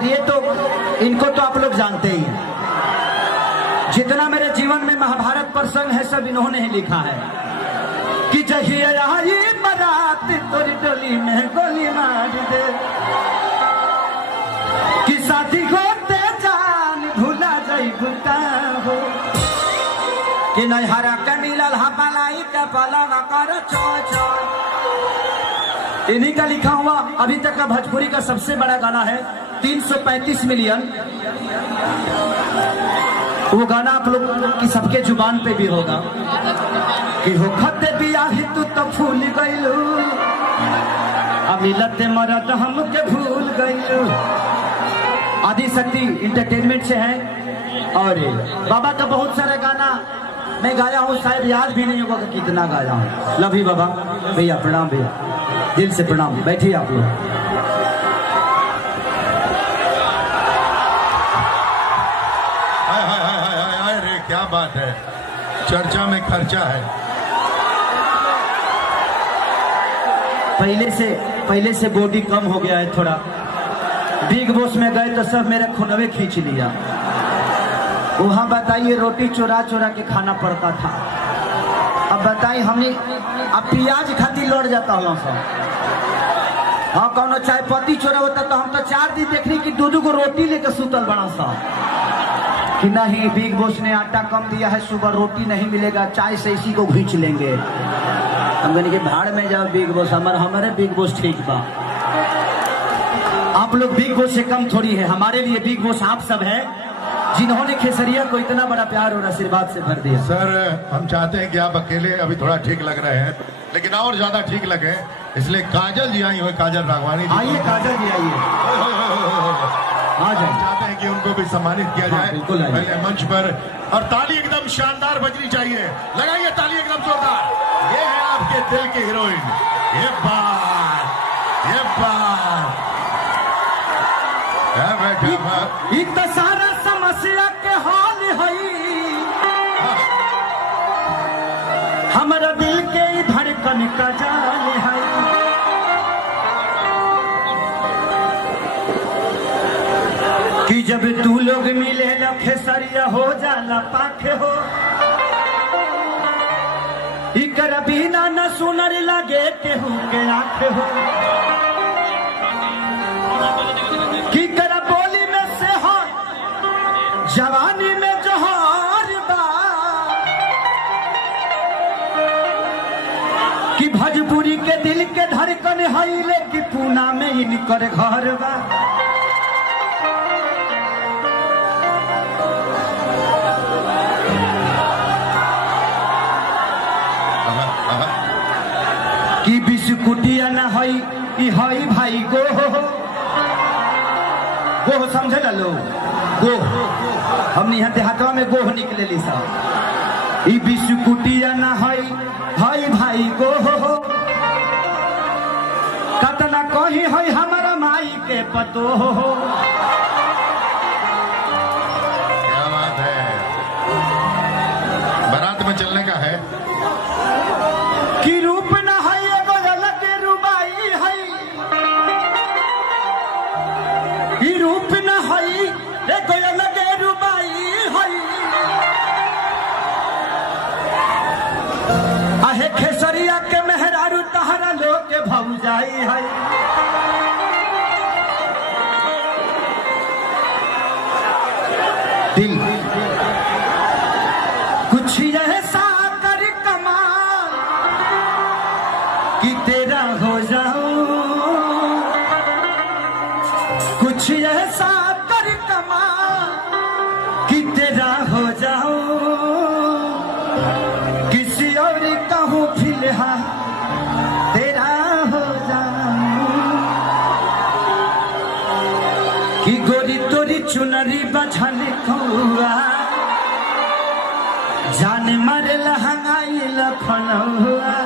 और ये तो इनको तो आप लोग जानते ही हैं। जितना मेरे जीवन में महाभारत प्रसंग है सब इन्होंने ही लिखा है कि जहिया आई बारात तोरी डोली में गोली मार दे, कि साथी होते जान भूला जाई भूता हो, कि नैहरा के मिलल हपलाई के पलवा कर चो चो। इन्हीं का लिखा हुआ अभी तक का भोजपुरी का सबसे बड़ा गाना है, 335 मिलियन। वो गाना आप लोग की सबके जुबान पे भी होगा कि हो खते बियाही तू तो भूल गइलू, अमिलते मरद हमके भूल गइलू। आदि शक्ति इंटरटेनमेंट से है। और बाबा का बहुत सारा गाना मैं गाया हूँ, शायद याद भी नहीं होगा कि कितना गाया हूँ। लव यू बाबा। भैया प्रणाम, भैया दिल से प्रणाम। बैठिए आप लोग। अरे क्या बात है, चर्चा में खर्चा है। पहले से बॉडी कम हो गया है थोड़ा। बिग बॉस में गए तो सब मेरे खुनवे खींच लिया। वहां बताइए रोटी चोरा चोरा के खाना पड़ता था। अब बताइए हमने अब प्याज खाती लौट जाता हूँ सब। हाँ कौन चाय पत्ती चोरा होता तो हम तो 4 दिन देखनी कि दो को रोटी लेकर सुतल बना सा कि नहीं बिग बॉस ने आटा कम दिया है, सुबह रोटी नहीं मिलेगा, चाय से इसी को खींच लेंगे। हम कहने के भाड़ में जाओ बिग बॉस, हमारे बिग बॉस ठीक बा। आप लोग बिग बॉस से कम थोड़ी है, हमारे लिए बिग बॉस आप सब है जिन्होंने खेसरिया को इतना बड़ा प्यार और आशीर्वाद से भर दिया। सर हम चाहते हैं कि आप अकेले अभी थोड़ा ठीक लग रहे हैं, लेकिन और ज्यादा ठीक लगे, इसलिए काजल जी आई हुई, काजल राघवानी जी। आइए काजल जी आइए। हम चाहते हैं कि उनको भी सम्मानित किया जाए पहले मंच पर, और ताली एकदम शानदार बजनी चाहिए। लगाइए ताली एकदम जोरदार। ये है आपके दिल की हीरोइन। ये बात एक तो सारा समस्या के हाल है, हमारा दिल के धड़कन का जाल है। कि जब तू लोग मिले खेसरिया हो जाला पाखे हो, इकर बिना न सुनर लगे केहू के आंख हो, कि कर बोली में से हो जवानी में जोहर बा, कि भोजपुरी के दिल के धड़कन हईले कि पूना में इनकर घर बा। कि बिस्कुटिया न हई भाई गोह समझ लो, गोह हमने यहाँ देहातवा में गोह निकले ली साहब। ई बिस्कुटिया न हई भाई गोह, कतना कही हई हमारा माई के पतो हो। क्या बात है, बारात में चलने का है। कि रूप न है एगो अलग रुबाई है, ई रूप न है एगो अलग रुबाई है। आहे खेसरिया के मेहरारू तहरा लोग के भौजाई है। दिल कुछ ऐसा कर कमाल कि तेरा हो जाऊं, कुछ ऐसा कर कमाल कि तेरा हो जाऊं, किसी और कहूँ फिलहाल तेरा हो जाऊं, कि गोरी तोरी चुनरी बझल खुआ, जान मर लहंगाई लखनऊआ।